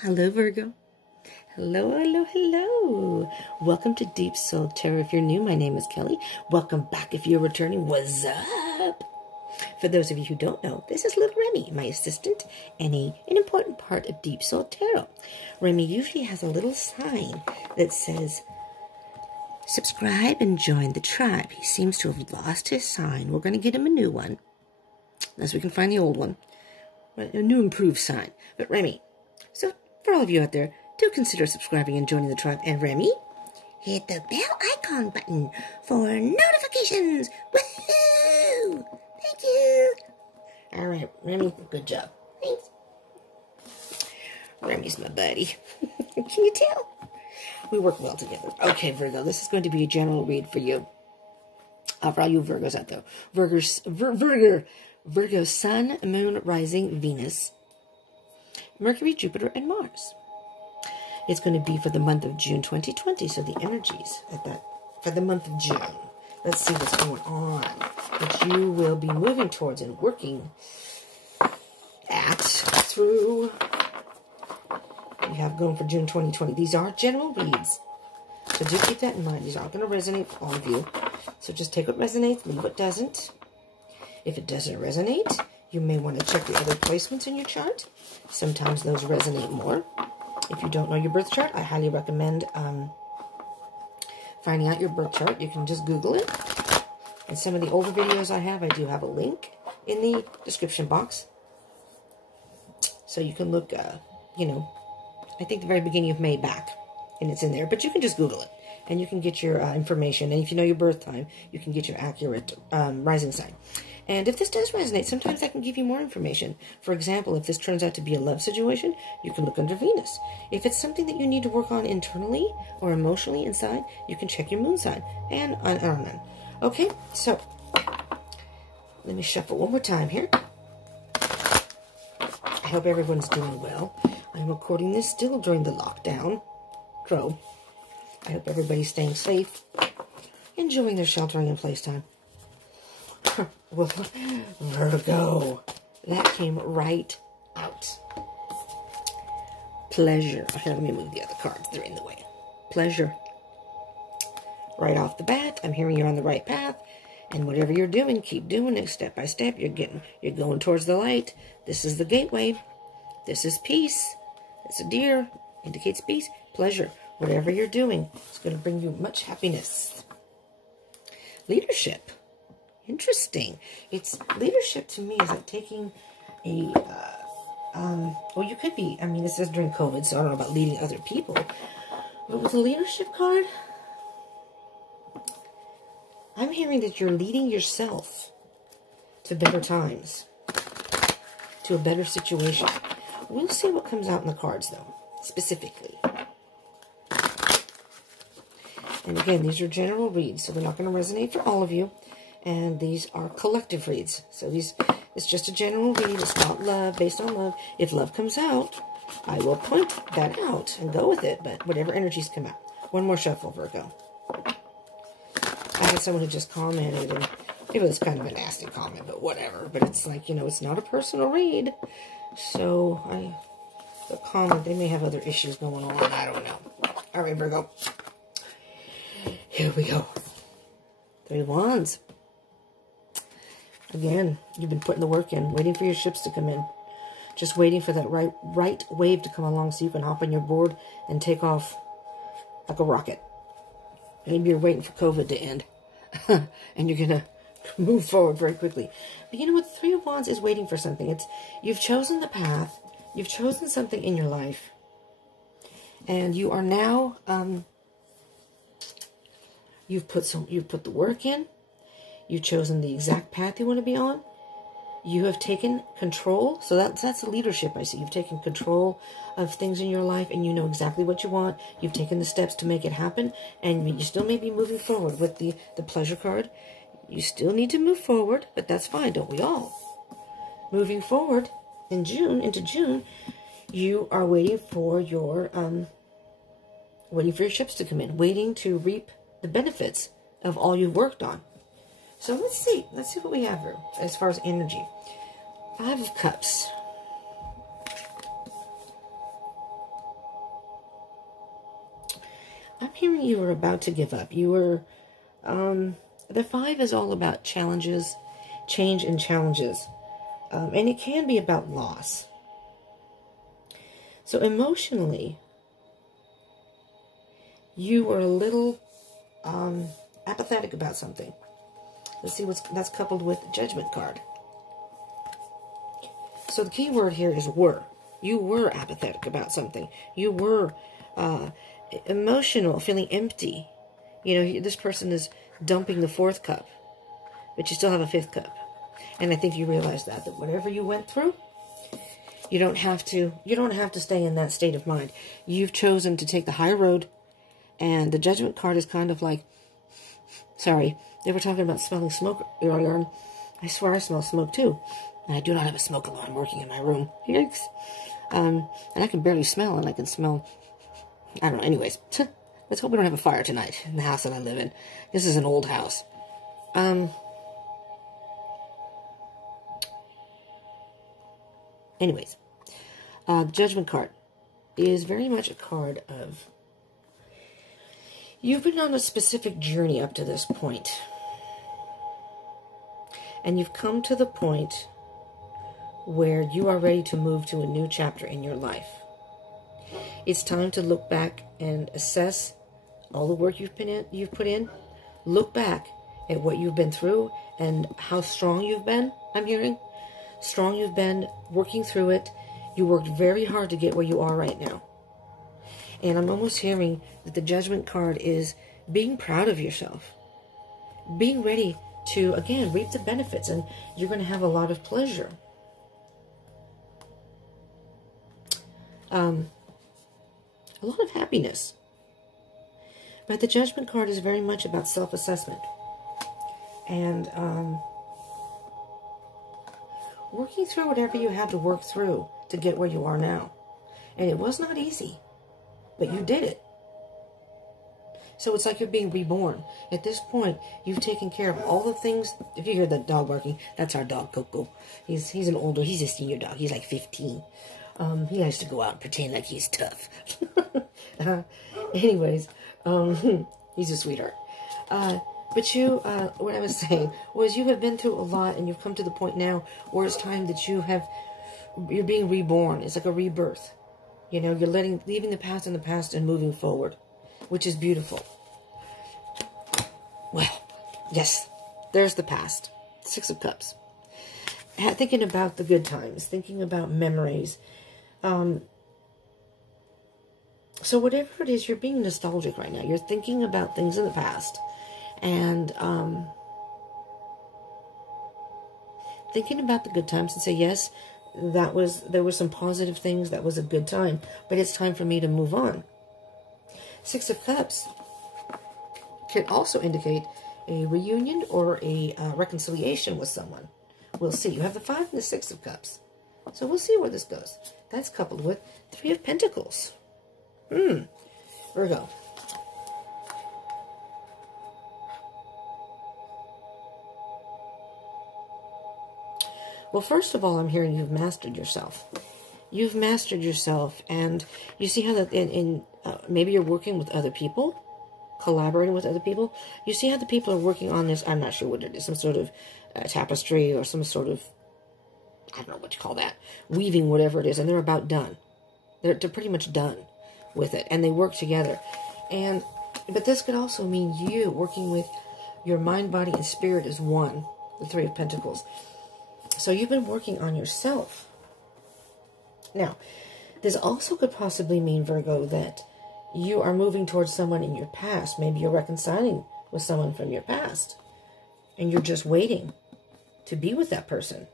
Hello, Virgo. Hello, hello, hello. Welcome to Deep Soul Tarot. If you're new, my name is Kelly. Welcome back if you're returning. What's up? For those of you who don't know, this is little Remy, my assistant, and an important part of Deep Soul Tarot. Remy usually has a little sign that says, subscribe and join the tribe. He seems to have lost his sign. We're going to get him a new one, unless we can find the old one. A new improved sign. But Remy, so for all of you out there, do consider subscribing and joining the tribe. And Remy, hit the bell icon button for notifications. Woohoo! Thank you. All right, Remy, good job. Thanks. Remy's my buddy. Can you tell? We work well together. Okay, Virgo, this is going to be a general read for you. For all you Virgos out there. Virgo, Sun, Moon, Rising, Venus, Mercury, Jupiter, and Mars. It's going to be for the month of June 2020. So the energies for the month of June. Let's see what's going on that you will be moving towards and working at through. We have going for June 2020. These are general reads, so do keep that in mind. These aren't going to resonate for all of you. So just take what resonates, leave what doesn't. If it doesn't resonate, you may want to check the other placements in your chart. Sometimes those resonate more. If you don't know your birth chart, I highly recommend finding out your birth chart. You can just Google it. And some of the older videos I do have a link in the description box. So you can look, I think the very beginning of May back, and it's in there. But you can just Google it, and you can get your information. And if you know your birth time, you can get your accurate rising sign. And if this does resonate, sometimes I can give you more information. For example, if this turns out to be a love situation, you can look under Venus. If it's something that you need to work on internally or emotionally inside, you can check your moon sign. And on and on. Okay, so let me shuffle one more time here. I hope everyone's doing well. I'm recording this still during the lockdown. I hope everybody's staying safe, enjoying their sheltering in place time. Well, Virgo, that came right out. Pleasure. Here, let me move the other cards. They're in the way. Pleasure. Right off the bat, I'm hearing you're on the right path. And whatever you're doing, keep doing it step by step. You're going towards the light. This is the gateway. This is peace. It's a deer. Indicates peace. Pleasure. Whatever you're doing, it's going to bring you much happiness. Leadership. Interesting. It's leadership to me is like taking a, well, you could be, it says during COVID, so I don't know about leading other people. But with the leadership card, I'm hearing that you're leading yourself to better times, to a better situation. We'll see what comes out in the cards, though, specifically. And again, these are general reads, so they're not going to resonate for all of you. And these are collective reads. So it's just a general read. It's not love, based on love. If love comes out, I will point that out and go with it. But whatever energies come out. One more shuffle, Virgo. I had someone who just commented, and it was kind of a nasty comment, but whatever. But it's like, it's not a personal read. So, the comment, they may have other issues going on. I don't know. All right, Virgo. Here we go. 3 of Wands. Again, you've been putting the work in, waiting for your ships to come in. Just waiting for that right wave to come along so you can hop on your board and take off like a rocket. Maybe you're waiting for COVID to end. And you're going to move forward very quickly. But you know what? The 3 of Wands is waiting for something. You've chosen the path. You've chosen something in your life. And you are now, you've put the work in. You've chosen the exact path you want to be on. You have taken control. So that's the leadership I see. You've taken control of things in your life, and you know exactly what you want. You've taken the steps to make it happen, and you still may be moving forward with the pleasure card. You still need to move forward, but that's fine, don't we all? Moving forward into June, you are waiting for your ships to come in, waiting to reap the benefits of all you've worked on. So let's see what we have here as far as energy. 5 of Cups. I'm hearing you were about to give up. You were, the 5 is all about challenges, change and challenges. And it can be about loss. So emotionally, you were a little apathetic about something. Let's see that's coupled with the Judgment card. So the key word here is were. You were apathetic about something. You were emotional, feeling empty. You know, this person is dumping the 4th cup, but you still have a 5th cup. And I think you realize that whatever you went through, you don't have to stay in that state of mind. You've chosen to take the high road, and the Judgment card is kind of like, sorry, they were talking about smelling smoke earlier. I swear I smell smoke too. And I do not have a smoke alarm working in my room. Yikes. And I can barely smell, and I can smell, I don't know, anyways. Let's hope we don't have a fire tonight in the house that I live in. This is an old house. Anyways, the Judgment card is very much a card of, you've been on a specific journey up to this point. And you've come to the point where you are ready to move to a new chapter in your life. It's time to look back and assess all the work you've put in. Look back at what you've been through and how strong you've been, I'm hearing. Strong you've been, working through it. You worked very hard to get where you are right now. And I'm almost hearing that the Judgment card is being proud of yourself. Being ready to, again, reap the benefits. And you're going to have a lot of pleasure. A lot of happiness. But the Judgment card is very much about self-assessment. And working through whatever you had to work through to get where you are now. And it was not easy, but you did it. So it's like you're being reborn. At this point, you've taken care of all the things. If you hear the dog barking, that's our dog, Coco. He's a senior dog. He's like 15. He likes to go out and pretend like he's tough. Anyways, he's a sweetheart. But what I was saying was you have been through a lot, and you've come to the point now where it's time that you're being reborn. It's like a rebirth. You know, you're leaving the past in the past and moving forward, which is beautiful. Well, yes, there's the past. 6 of Cups. Thinking about the good times, thinking about memories. So whatever it is, you're being nostalgic right now. You're thinking about things in the past. And thinking about the good times and say, yes, there were some positive things. That was a good time. But it's time for me to move on. 6 of Cups can also indicate a reunion or a reconciliation with someone. We'll see. You have the 5 and the 6 of Cups. So we'll see where this goes. That's coupled with 3 of Pentacles. Virgo. Well, first of all, I'm hearing you've mastered yourself. You've mastered yourself, and you see how that maybe you're working with other people, collaborating with other people. You see how the people are working on this. I'm not sure what it is, some sort of tapestry or some sort of, I don't know what you call that, weaving, whatever it is, and they're about done. They're pretty much done with it, and they work together. But this could also mean you working with your mind, body, and spirit as one, the 3 of Pentacles. So you've been working on yourself. Now, this also could possibly mean, Virgo, that you are moving towards someone in your past. Maybe you're reconciling with someone from your past, and you're just waiting to be with that person,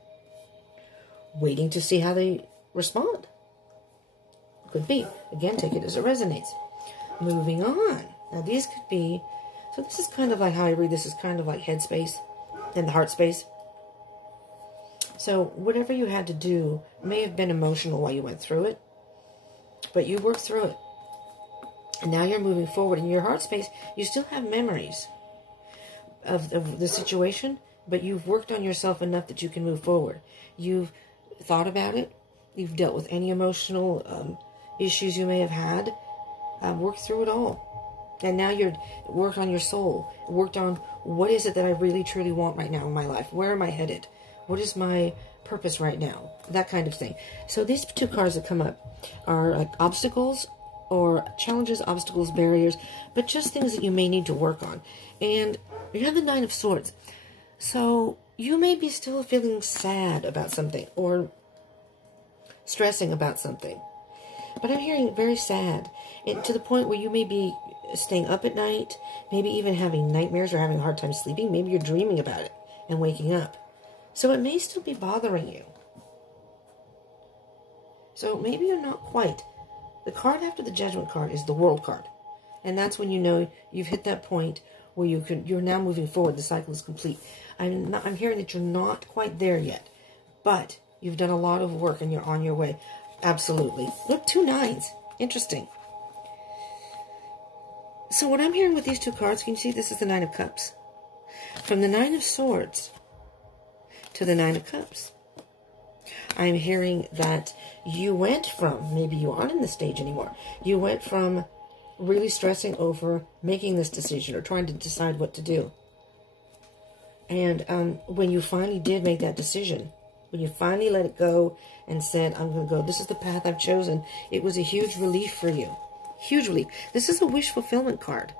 waiting to see how they respond. Could be. Again, take it as it resonates. Moving on. Now, these could be, so this is kind of like how I read this, is kind of like head space and the heart space. So whatever you had to do may have been emotional while you went through it, but you worked through it. And now you're moving forward. In your heart space, you still have memories of the situation, but you've worked on yourself enough that you can move forward. You've thought about it. You've dealt with any emotional issues you may have had. Worked through it all. And now you're worked on your soul, worked on what is it that I really truly want right now in my life? Where am I headed? What is my purpose right now? That kind of thing. So these two cards that come up are like obstacles or challenges, obstacles, barriers, but just things that you may need to work on. And you have the Nine of Swords. So you may be still feeling sad about something or stressing about something. But I'm hearing very sad, and to the point where you may be staying up at night, maybe even having nightmares or having a hard time sleeping. Maybe you're dreaming about it and waking up. So it may still be bothering you. So maybe you're not quite. The card after the Judgment card is the World card. And that's when you know you've hit that point where you're now moving forward. The cycle is complete. I'm hearing that you're not quite there yet. But you've done a lot of work and you're on your way. Absolutely. Look, 2 9s. Interesting. So what I'm hearing with these two cards, can you see this is the Nine of Cups? From the Nine of Swords to the Nine of Cups. I'm hearing that you went from, maybe you aren't in this stage anymore, you went from really stressing over making this decision or trying to decide what to do. And when you finally did make that decision, when you finally let it go and said, I'm going to go, this is the path I've chosen, it was a huge relief for you. Huge relief. This is a wish fulfillment card.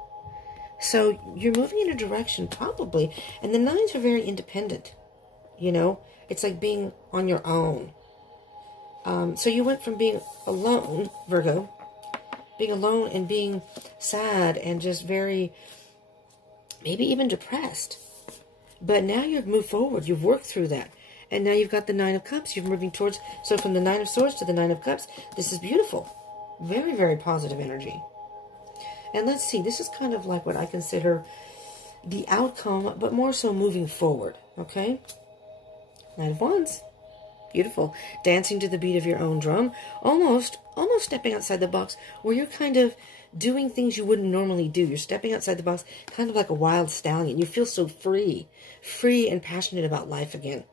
So you're moving in a direction probably, and the 9s are very independent. You know, it's like being on your own. So you went from being alone, Virgo, being alone and being sad and just very, maybe even depressed. But now you've moved forward. You've worked through that. And now you've got the Nine of Cups. You're moving towards, so from the Nine of Swords to the Nine of Cups, this is beautiful. Very, very positive energy. And let's see, this is kind of like what I consider the outcome, but more so moving forward, okay? Knight of Wands. Beautiful. Dancing to the beat of your own drum. Almost stepping outside the box where you're kind of doing things you wouldn't normally do. You're stepping outside the box kind of like a wild stallion. You feel so free. Free and passionate about life again.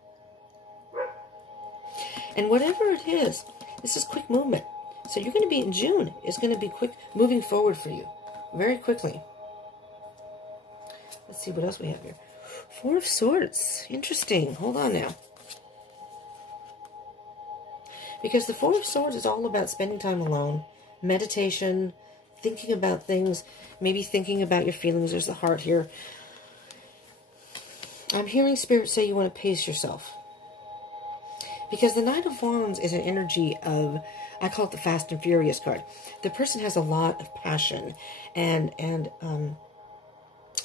And whatever it is, this is quick movement. So you're going to be in June. It's going to be quick moving forward for you. Very quickly. Let's see what else we have here. 4 of Swords. Interesting. Hold on now. Because the 4 of Swords is all about spending time alone, meditation, thinking about things, maybe thinking about your feelings. There's the heart here. I'm hearing Spirit say you want to pace yourself. Because the Knight of Wands is an energy of, I call it the Fast and Furious card. The person has a lot of passion and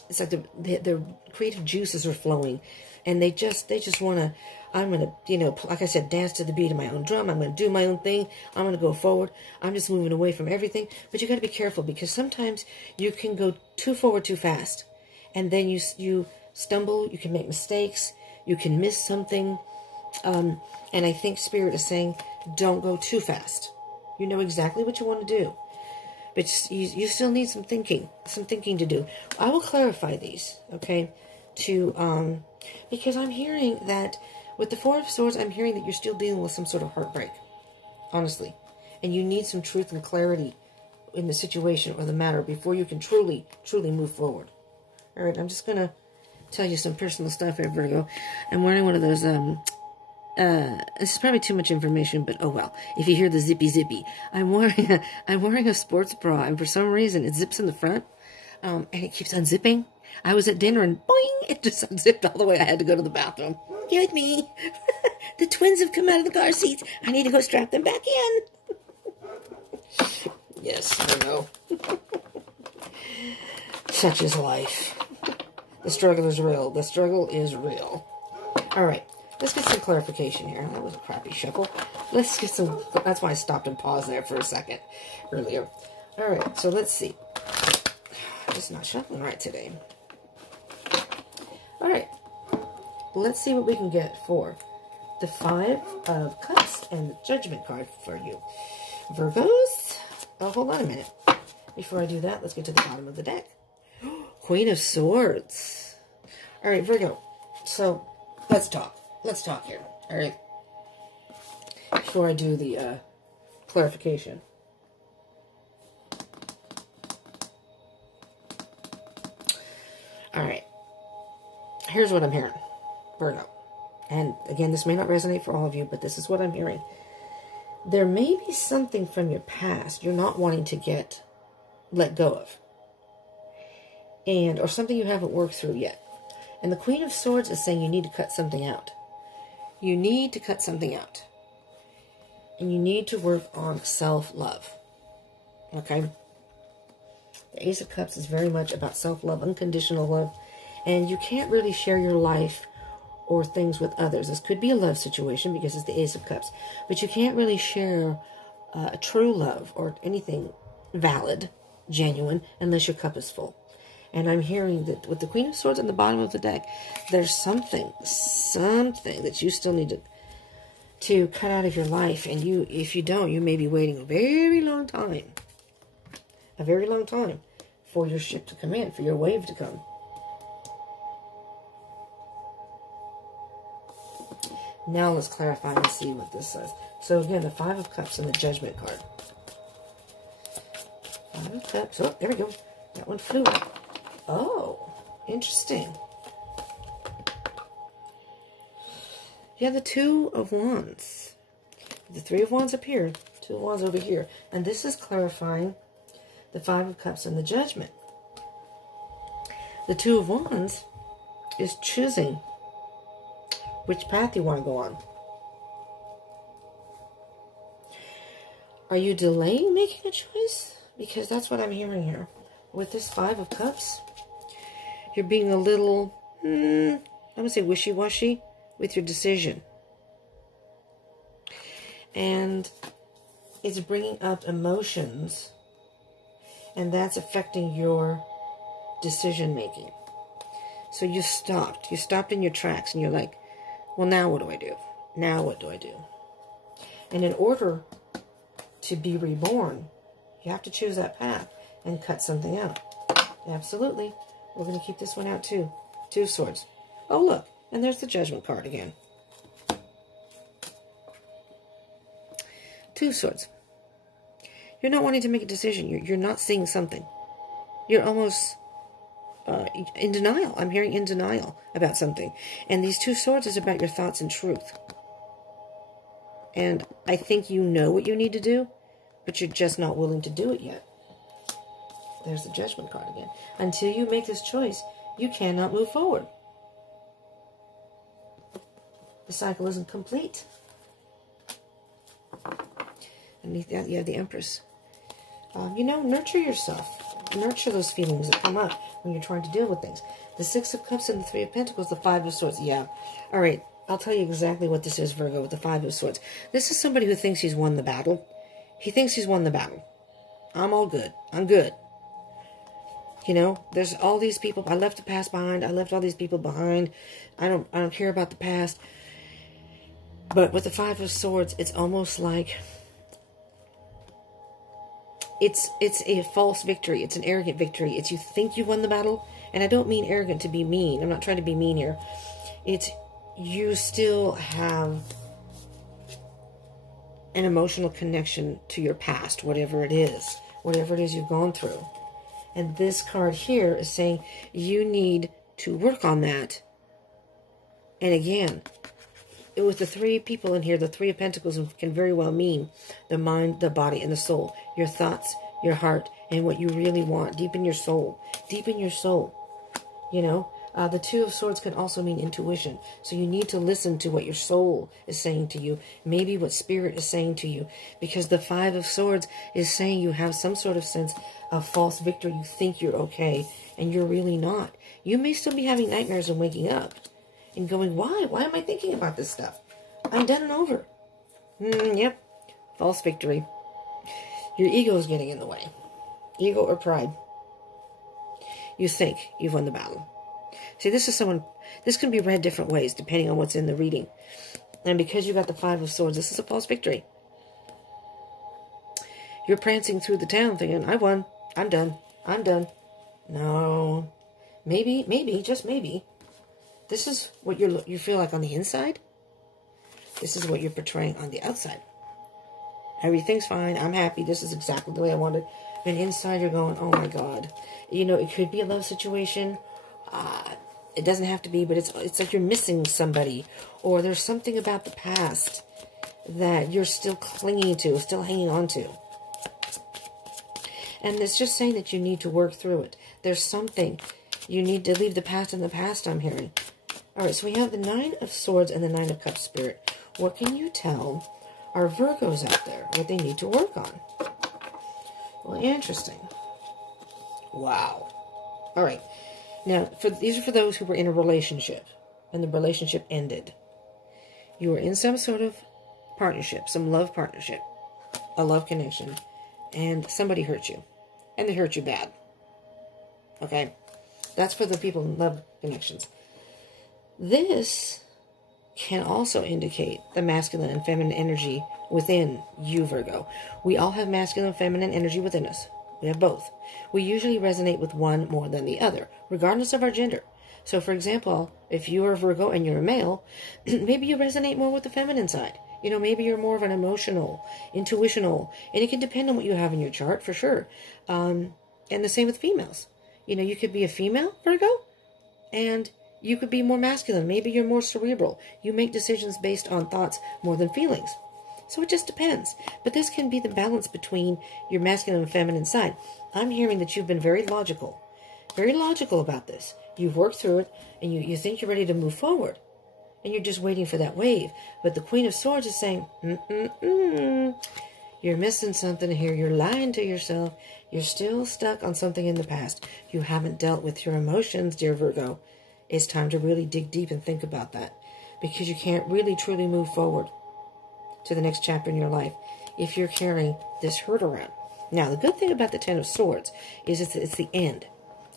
it's like the creative juices are flowing, and they just want to, I'm going to, you know, like I said, dance to the beat of my own drum. I'm going to do my own thing. I'm going to go forward. I'm just moving away from everything. But you got to be careful, because sometimes you can go too forward too fast, and then you stumble. You can make mistakes. You can miss something. And I think Spirit is saying, don't go too fast. You know exactly what you want to do. But you still need some thinking to do. I will clarify these, okay? Because I'm hearing that with the 4 of Swords, I'm hearing that you're still dealing with some sort of heartbreak, honestly. And you need some truth and clarity in the situation or the matter before you can truly, truly move forward. All right, I'm just going to tell you some personal stuff here, Virgo. I'm wearing one of those, this is probably too much information, but oh well. If you hear the zippy, I'm wearing a sports bra, and for some reason it zips in the front, and it keeps unzipping. I was at dinner and boing, it just unzipped all the way. I had to go to the bathroom. You with me? The twins have come out of the car seats. I need to go strap them back in. Yes, I know. Such is life. The struggle is real. The struggle is real. All right. Let's get some clarification here. That was a crappy shuffle. Let's get some... That's why I stopped and paused there for a second earlier. All right, so let's see. Just not shuffling right today. All right. Let's see what we can get for the 5 of Cups and the Judgment card for you. Virgos. Oh, hold on a minute. Before I do that, let's get to the bottom of the deck. Queen of Swords. All right, Virgo. So, let's talk. Let's talk here, all right? Before I do the clarification. All right. Here's what I'm hearing, Virgo. And again, this may not resonate for all of you, but this is what I'm hearing. There may be something from your past you're not wanting to let go of. Or something you haven't worked through yet. And the Queen of Swords is saying you need to cut something out. You need to cut something out. And you need to work on self-love. Okay? The Ace of Cups is very much about self-love, unconditional love. And you can't really share your life or things with others. This could be a love situation because it's the Ace of Cups. But you can't really share a true love or anything valid, genuine, unless your cup is full. And I'm hearing that with the Queen of Swords on the bottom of the deck, there's something that you still need to cut out of your life. And if you don't, you may be waiting a very long time. A very long time for your ship to come in, for your wave to come. Now let's clarify and see what this says. So again, the Five of Cups and the Judgment card. Five of Cups. Oh, there we go. That one flew up. Oh, interesting. Yeah, the Two of Wands. The Three of Wands up here. Two of Wands over here. And this is clarifying the Five of Cups and the Judgment. The Two of Wands is choosing which path you want to go on. Are you delaying making a choice? Because that's what I'm hearing here. With this Five of Cups, you're being a little, I'm going to say wishy-washy with your decision. And it's bringing up emotions, and that's affecting your decision-making. So you stopped. You stopped in your tracks, and you're like, well, now what do I do? Now what do I do? And in order to be reborn, you have to choose that path and cut something out. Absolutely. We're going to keep this one out too. Two of Swords. Oh, look. And there's the Judgment card again. Two of Swords. You're not wanting to make a decision. You're not seeing something. You're almost in denial. I'm hearing in denial about something. And these Two Swords is about your thoughts and truth. And I think you know what you need to do, but you're just not willing to do it yet. There's the Judgment card again. Until you make this choice, you cannot move forward. The cycle isn't complete. Underneath that, you have the Empress. Nurture yourself. Nurture those feelings that come up when you're trying to deal with things. The Six of Cups and the Three of Pentacles, the Five of Swords. Yeah. All right. I'll tell you exactly what this is, Virgo, with the Five of Swords. This is somebody who thinks he's won the battle. He thinks he's won the battle. I'm all good. I'm good. There's all these people. I left the past behind. I left all these people behind. I don't care about the past. But with the Five of Swords, it's almost like it's a false victory. It's an arrogant victory. It's you think you won the battle. And I don't mean arrogant to be mean. I'm not trying to be mean here. It's you still have an emotional connection to your past, whatever it is you've gone through. And this card here is saying you need to work on that. And again, with the three people in here, the Three of Pentacles can very well mean the mind, the body, and the soul. Your thoughts, your heart, and what you really want deep in your soul. Deep in your soul. The Two of Swords can also mean intuition. So you need to listen to what your soul is saying to you. Maybe what Spirit is saying to you. Because the Five of Swords is saying you have some sort of sense of false victory. You think you're okay, and you're really not. You may still be having nightmares and waking up and going, why? Why am I thinking about this stuff? I'm done and over. Yep. False victory. Your ego is getting in the way. Ego or pride. You think you've won the battle. See, this can be read different ways depending on what's in the reading. And because you got the Five of Swords, this is a false victory. You're prancing through the town thinking, I won. I'm done. I'm done. No. Maybe, just maybe. This is what you feel like on the inside. This is what you're portraying on the outside. Everything's fine. I'm happy. This is exactly the way I wanted. And inside you're going, oh my God. It could be a love situation. It doesn't have to be, but it's like you're missing somebody, or there's something about the past that you're still clinging to, still hanging on to. And it's just saying that you need to work through it. There's something. You need to leave the past in the past, I'm hearing. All right, so we have the Nine of Swords and the Nine of Cups, Spirit. What can you tell our Virgos out there what they need to work on? Well, interesting. Wow. All right. Now, these are for those who were in a relationship and the relationship ended. You were in some sort of partnership, some love partnership, a love connection, and somebody hurt you. And they hurt you bad. Okay? That's for the people in love connections. This can also indicate the masculine and feminine energy within you, Virgo. We all have masculine and feminine energy within us. We have both. We usually resonate with one more than the other, regardless of our gender. So, for example, if you are a Virgo and you're a male, maybe you resonate more with the feminine side. You know, maybe you're more of an emotional, intuitional, and it can depend on what you have in your chart, for sure. And the same with females. You know, you could be a female Virgo, and you could be more masculine. Maybe you're more cerebral. You make decisions based on thoughts more than feelings. So it just depends. But this can be the balance between your masculine and feminine side. I'm hearing that you've been very logical about this. You've worked through it, and you think you're ready to move forward. And you're just waiting for that wave. But the Queen of Swords is saying, you're missing something here. You're lying to yourself. You're still stuck on something in the past. You haven't dealt with your emotions, dear Virgo. It's time to really dig deep and think about that. Because you can't really truly move forward to the next chapter in your life if you're carrying this hurt around. Now, the good thing about the Ten of Swords is it's the end,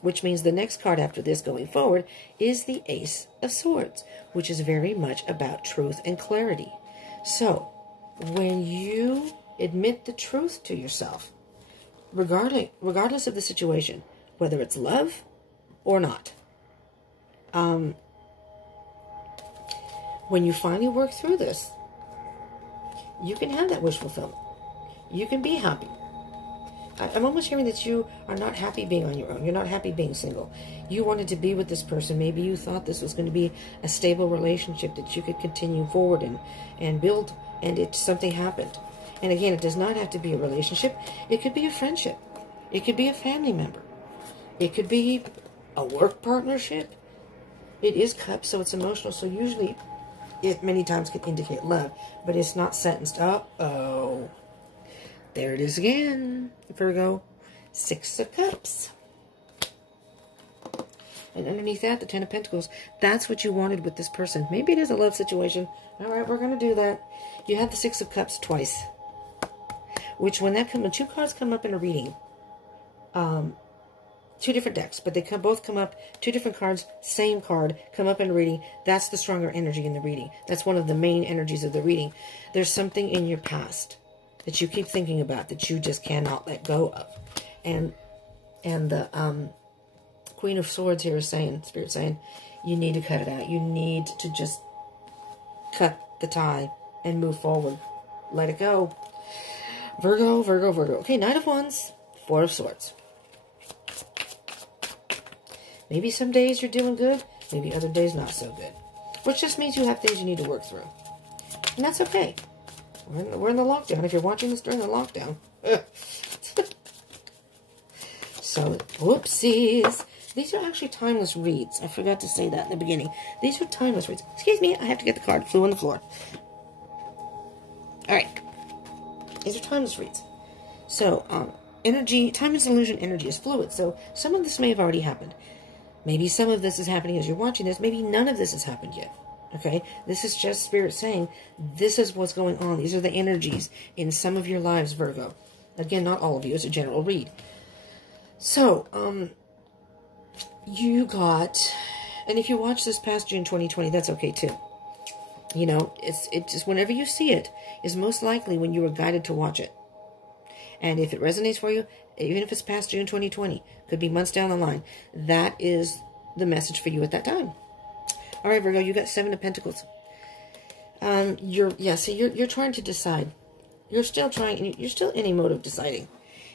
which means the next card after this going forward is the Ace of Swords, which is very much about truth and clarity. So, when you admit the truth to yourself, regardless of the situation, whether it's love or not, when you finally work through this, you can have that wish fulfillment. You can be happy. I'm almost hearing that you are not happy being on your own. You're not happy being single. You wanted to be with this person. Maybe you thought this was going to be a stable relationship that you could continue forward and build, and something happened. And again, it does not have to be a relationship. It could be a friendship. It could be a family member. It could be a work partnership. It is cups, so it's emotional. So usually it many times can indicate love, but it's not sentenced. Uh-oh. There it is again, Virgo. Six of Cups. And underneath that, the Ten of Pentacles. That's what you wanted with this person. Maybe it is a love situation. All right, we're going to do that. You have the Six of Cups twice. Which when two cards come up in a reading, two different decks, but they both come up, two different cards, same card, come up in a reading. That's the stronger energy in the reading. That's one of the main energies of the reading. There's something in your past that you keep thinking about that you just cannot let go of. And the Queen of Swords here is saying, Spirit saying, you need to cut it out. You need to just cut the tie and move forward. Let it go. Virgo, Virgo, Virgo. Okay, Knight of Wands, Four of Swords. Maybe some days you're doing good, maybe other days not so good. Which just means you have things you need to work through. And that's okay. We're in the lockdown. If you're watching this during the lockdown. So, whoopsies. These are actually timeless reads. I forgot to say that in the beginning. These are timeless reads. Excuse me, I have to get the card. It flew on the floor. Alright. These are timeless reads. So, energy, time is illusion, energy is fluid. So, some of this may have already happened. Maybe some of this is happening as you're watching this. Maybe none of this has happened yet. Okay? This is just Spirit saying, this is what's going on. These are the energies in some of your lives, Virgo. Again, not all of you. It's a general read. So, you got... And if you watch this past June 2020, that's okay too. You know, it's just whenever you see it, is most likely when you were guided to watch it. And if it resonates for you, even if it's past June 2020, could be months down the line, that is the message for you at that time. All right, Virgo, you got Seven of Pentacles. You're trying to decide. You're still trying, you're still in a mode of deciding.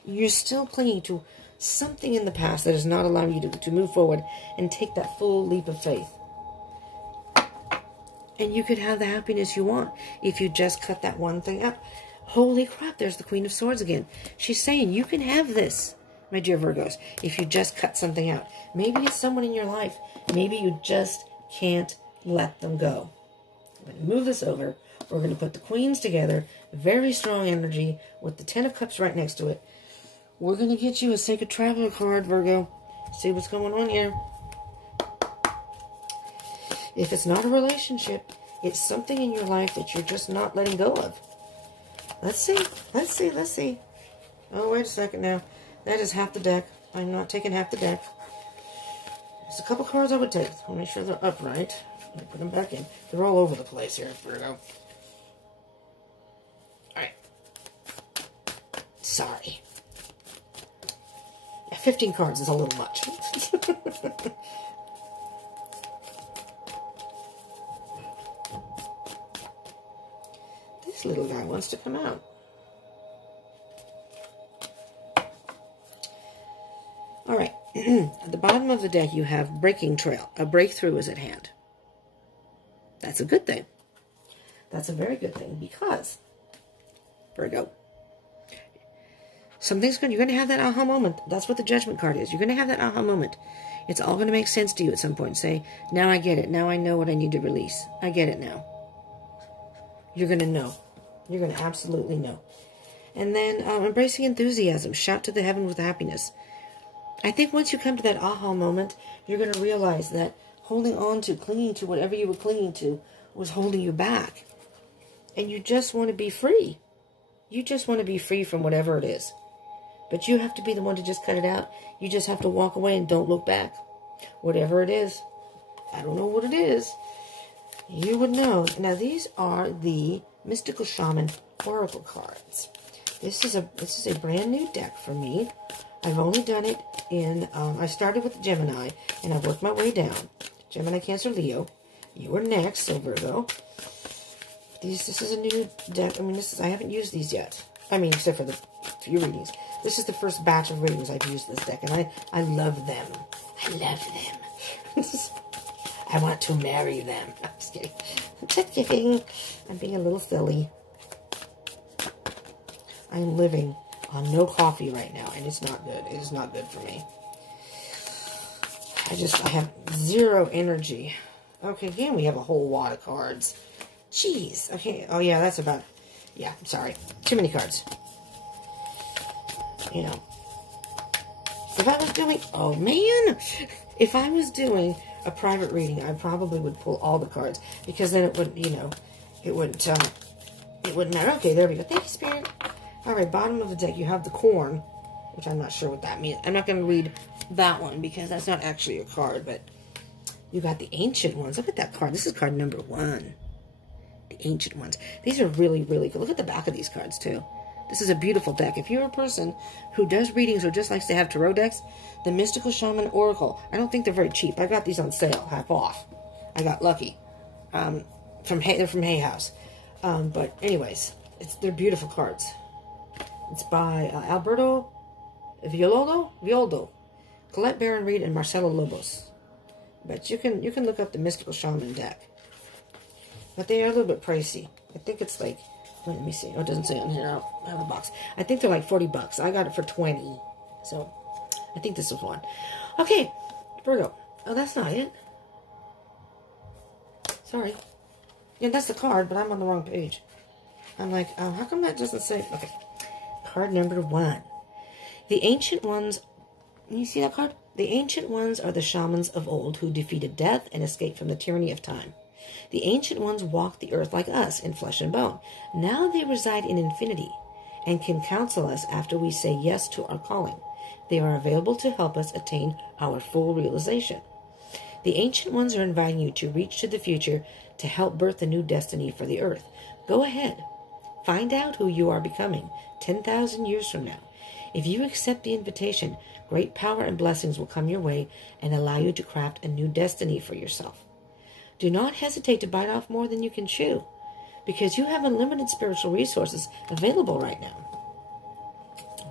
You're still clinging to something in the past that is not allowing you to move forward and take that full leap of faith. And you could have the happiness you want if you just cut that one thing up. Holy crap, there's the Queen of Swords again. She's saying you can have this, my dear Virgos, if you just cut something out. Maybe it's someone in your life. Maybe you just can't let them go. I'm going to move this over. We're going to put the Queens together. Very strong energy with the Ten of Cups right next to it. We're going to get you a Sacred Traveler card, Virgo. See what's going on here. If it's not a relationship, it's something in your life that you're just not letting go of. Let's see. Let's see. Let's see. Oh, wait a second now. That is half the deck. I'm not taking half the deck. There's a couple cards I would take. I'll make sure they're upright. Let me put them back in. They're all over the place here, Virgo. Alright. Sorry. Yeah, 15 cards is a little much. This little guy wants to come out. Alright. At the bottom of the deck, you have Breaking Trail. A breakthrough is at hand. That's a good thing. That's a very good thing because, Virgo, something's good. You're going to have that aha moment. That's what the Judgment card is. You're going to have that aha moment. It's all going to make sense to you at some point. Say, now I get it. Now I know what I need to release. I get it now. You're going to know. You're going to absolutely know. And then embracing enthusiasm. Shout to the heaven with happiness. I think once you come to that aha moment, you're going to realize that holding on to, clinging to whatever you were clinging to was holding you back. And you just want to be free. You just want to be free from whatever it is. But you have to be the one to just cut it out. You just have to walk away and don't look back. Whatever it is. I don't know what it is. You would know. Now these are the Mystical Shaman Oracle cards. This is a brand new deck for me. I've only done it in, I started with Gemini, and I've worked my way down. Gemini, Cancer, Leo. You are next, so Virgo. This is a new deck. I mean, I haven't used these yet. I mean, except for the few readings. This is the first batch of readings I've used this deck, and I love them. I love them. I want to marry them. I'm just kidding. I'm just kidding. I'm being a little silly. I'm living on no coffee right now, and it's not good. It is not good for me. I have zero energy. Okay, again, we have a whole wad of cards. Jeez. Okay. Oh, yeah, that's about... Yeah, I'm sorry. Too many cards. You know. If I was doing... Oh, man! If I was doing a private reading, I probably would pull all the cards. Because then it wouldn't, you know... It wouldn't matter. Okay, there we go. Thank you, Spirit. Alright, bottom of the deck, you have the Corn, which I'm not sure what that means. I'm not going to read that one because that's not actually a card, but you got the Ancient Ones. Look at that card. This is card number 1. The Ancient Ones. These are really, really good. Look at the back of these cards, too. This is a beautiful deck. If you're a person who does readings or just likes to have tarot decks, the Mystical Shaman Oracle, I don't think they're very cheap. I got these on sale, half off. I got lucky. They're from Hay House. But anyways, they're beautiful cards. It's by Alberto Violdo, Colette Baron Reed, and Marcelo Lobos. But you can look up the Mystical Shaman deck. But they are a little bit pricey. I think it's like, let me see. Oh, it doesn't say on here. I have a box. I think they're like 40 bucks. I got it for 20. So, I think this is one. Okay, Virgo. Oh, that's not it. Sorry. Yeah, that's the card, but I'm on the wrong page. I'm like, how come that doesn't say... Okay. Card number 1. The Ancient Ones... You see that card? The Ancient Ones are the shamans of old who defeated death and escaped from the tyranny of time. The Ancient Ones walked the earth like us in flesh and bone. Now they reside in infinity and can counsel us after we say yes to our calling. They are available to help us attain our full realization. The Ancient Ones are inviting you to reach to the future to help birth a new destiny for the earth. Go ahead. Find out who you are becoming 10,000 years from now. If you accept the invitation, great power and blessings will come your way and allow you to craft a new destiny for yourself. Do not hesitate to bite off more than you can chew, because you have unlimited spiritual resources available right now.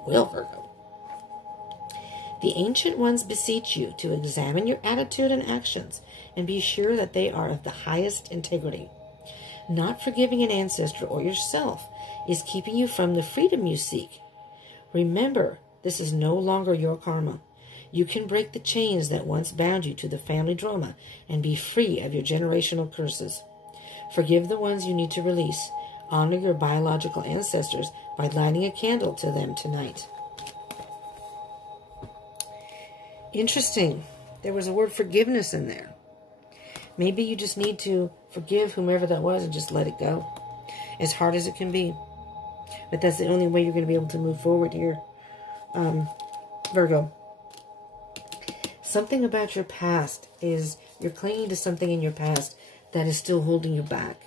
Will, Virgo. The ancient ones beseech you to examine your attitude and actions and be sure that they are of the highest integrity. Not forgiving an ancestor or yourself is keeping you from the freedom you seek. Remember, this is no longer your karma. You can break the chains that once bound you to the family drama and be free of your generational curses. Forgive the ones you need to release. Honor your biological ancestors by lighting a candle to them tonight. Interesting. There was a word forgiveness in there. Maybe you just need to forgive whomever that was and just let it go. As hard as it can be. But that's the only way you're going to be able to move forward here. Virgo. Something about your past is you're clinging to something in your past that is still holding you back.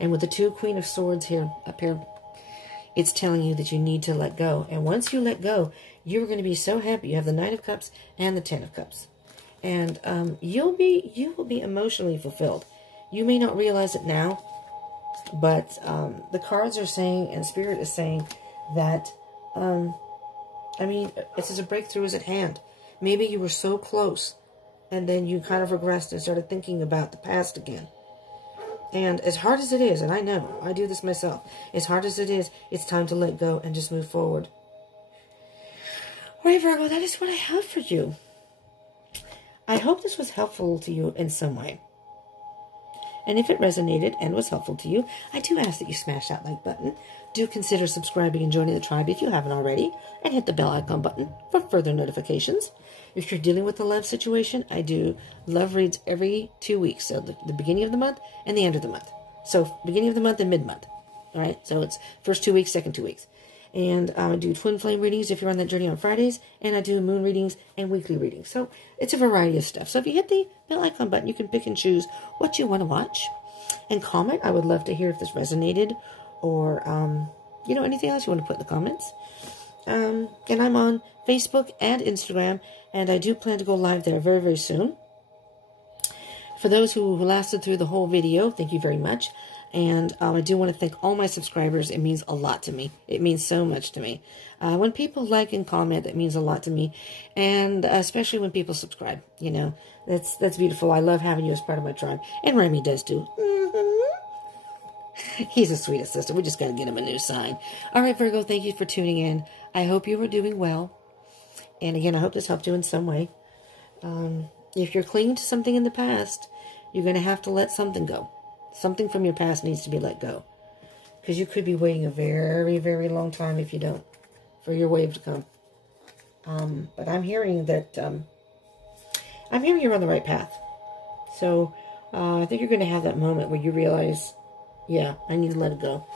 And with the 2 Queen of Swords here, up here, it's telling you that you need to let go. And once you let go, you're going to be so happy. You have the 9 of Cups and the 10 of Cups. And you will be emotionally fulfilled. You may not realize it now, but the cards are saying, and Spirit is saying that, it says a breakthrough is at hand. Maybe you were so close, and then you kind of regressed and started thinking about the past again. And as hard as it is, and I know, I do this myself, as hard as it is, it's time to let go and just move forward. All right, Virgo, that is what I have for you. I hope this was helpful to you in some way. And if it resonated and was helpful to you, I do ask that you smash that like button. Do consider subscribing and joining the tribe if you haven't already. And hit the bell icon button for further notifications. If you're dealing with a love situation, I do love reads every 2 weeks. So the beginning of the month and the end of the month. So beginning of the month and mid-month. All right, so it's first 2 weeks, second 2 weeks. And I do twin flame readings if you're on that journey on Fridays. And I do moon readings and weekly readings. So it's a variety of stuff. So if you hit the bell icon button, you can pick and choose what you want to watch. And comment. I would love to hear if this resonated. Or, anything else you want to put in the comments. And I'm on Facebook and Instagram. And I do plan to go live there very, very soon. For those who lasted through the whole video, thank you very much. And I do want to thank all my subscribers. It means a lot to me. It means so much to me. When people like and comment, that means a lot to me. And especially when people subscribe. That's beautiful. I love having you as part of my tribe. And Remy does too. He's the sweetest sister. We just got to get him a new sign. All right, Virgo, thank you for tuning in. I hope you were doing well. And again, I hope this helped you in some way. If you're clinging to something in the past, you're going to have to let something go. Something from your past needs to be let go. Because you could be waiting a very, very long time if you don't. For your wave to come. But I'm hearing that... I'm hearing you're on the right path. So, I think you're going to have that moment where you realize... Yeah, I need to let it go.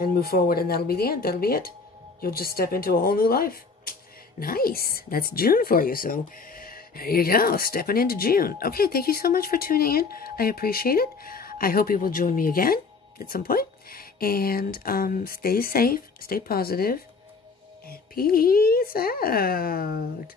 And move forward, and that'll be the end. That'll be it. You'll just step into a whole new life. Nice. That's June for you, so there you go. Stepping into June. Okay, thank you so much for tuning in. I appreciate it. I hope you will join me again at some point. And stay safe, stay positive, and peace out.